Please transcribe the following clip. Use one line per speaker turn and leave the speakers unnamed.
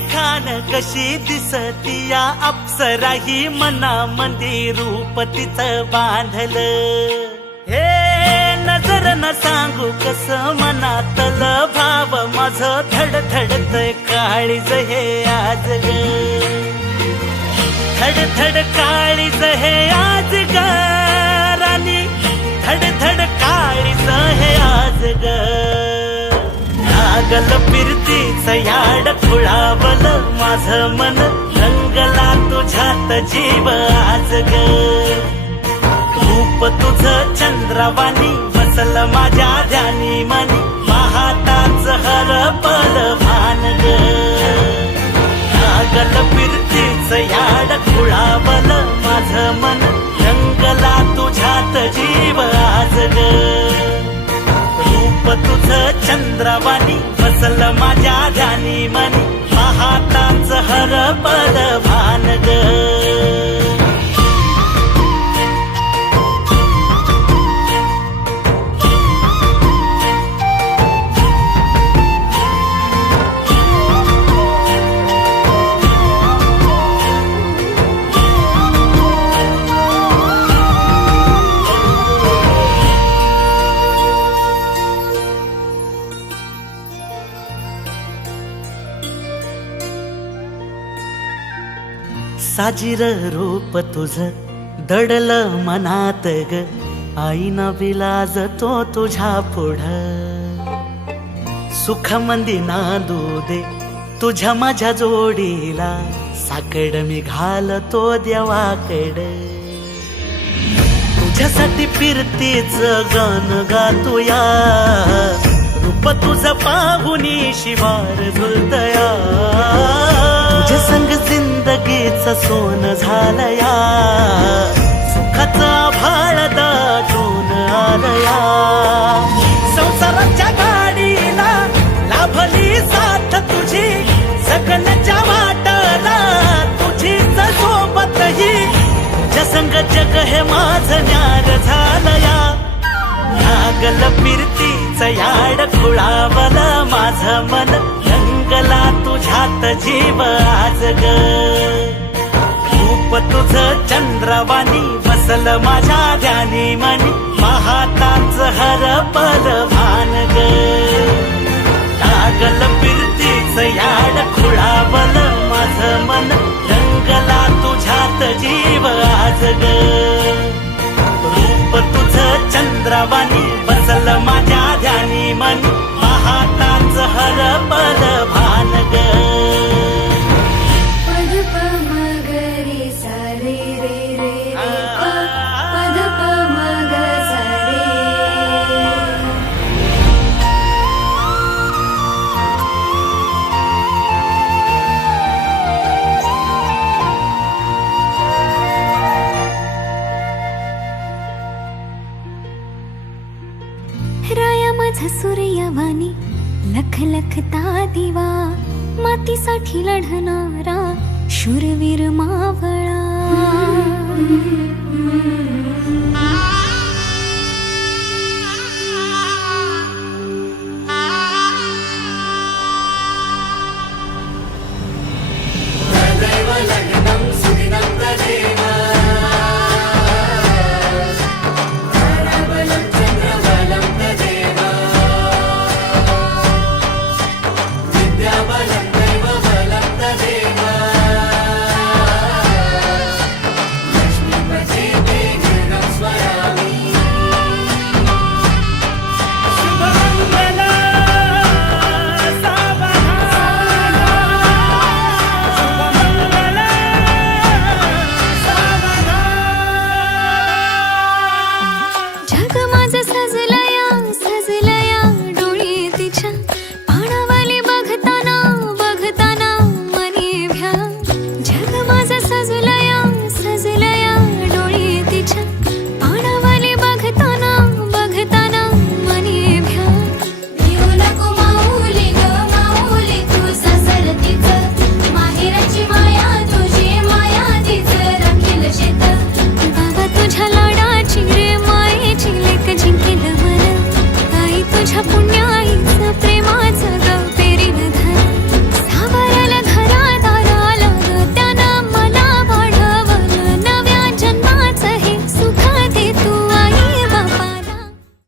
कशी दिसती या अप्सरा ही मनामध्ये रूप तिचं बांधल. हे नजर न सांगू कस मनातल भाव माझ धडधडत काळीज हे आज ग धडधड काळीज हे आज ग राणी. धडधड काळीज हे आज ग लागल फिरतीच याड खुळावल माझ मन रंगला तुझ्यात जीव आज ग. रूप तुझ चंद्रवाणी बसल माझ्या ध्यानी मनी महाताच हर पल भान ग. लागल फिरतीच याड खुळावल माझ मन रंगला तुझ्यात जीव आज ग. रूप तुझ चंद्रवाणी बसल माझ्या ध्यानी मनी पाहताच हर पल ग. साजिर रूप तुझ दडल मनात ग. आईना विलाज तो तुझ्या पुढ. सुख मंदी नांदू दे तुझ्या माझ्या जोडीला साकड मी घालतो देवाकड. तुझ्यासाठी फिरतीच गाण गातोया. रूप तुझ पाहुनी शिवार झुलतया. सोन झालया. सुखाचा भाळ दाटून आलया. संसाराच्या गाडीला लाभली साथ तुझी. सगळ्याच्या वाटला तुझीच सोबतही. जसंग जग हे माझ न्यार झालया. लागल फिरतीच याड खुळावलं माझ मन. रंगला तुझ्यात जीव आज ग. तुझ चंद्रवाणी बसल माझ्या ध्यानी मनी महाताच हर पर भान ग. लागल फिरतीच याड खुळावल माझ मन रंगला तुझ्यात जीव आज ग. रूप तुझ चंद्रवाणी बसल माझ्या ध्यानी मन महाताच हर पर भान ग.
माझा सूर्यवाणी लख लखता दिवा मातीसाठी लढणारा शूरवीर मावळा.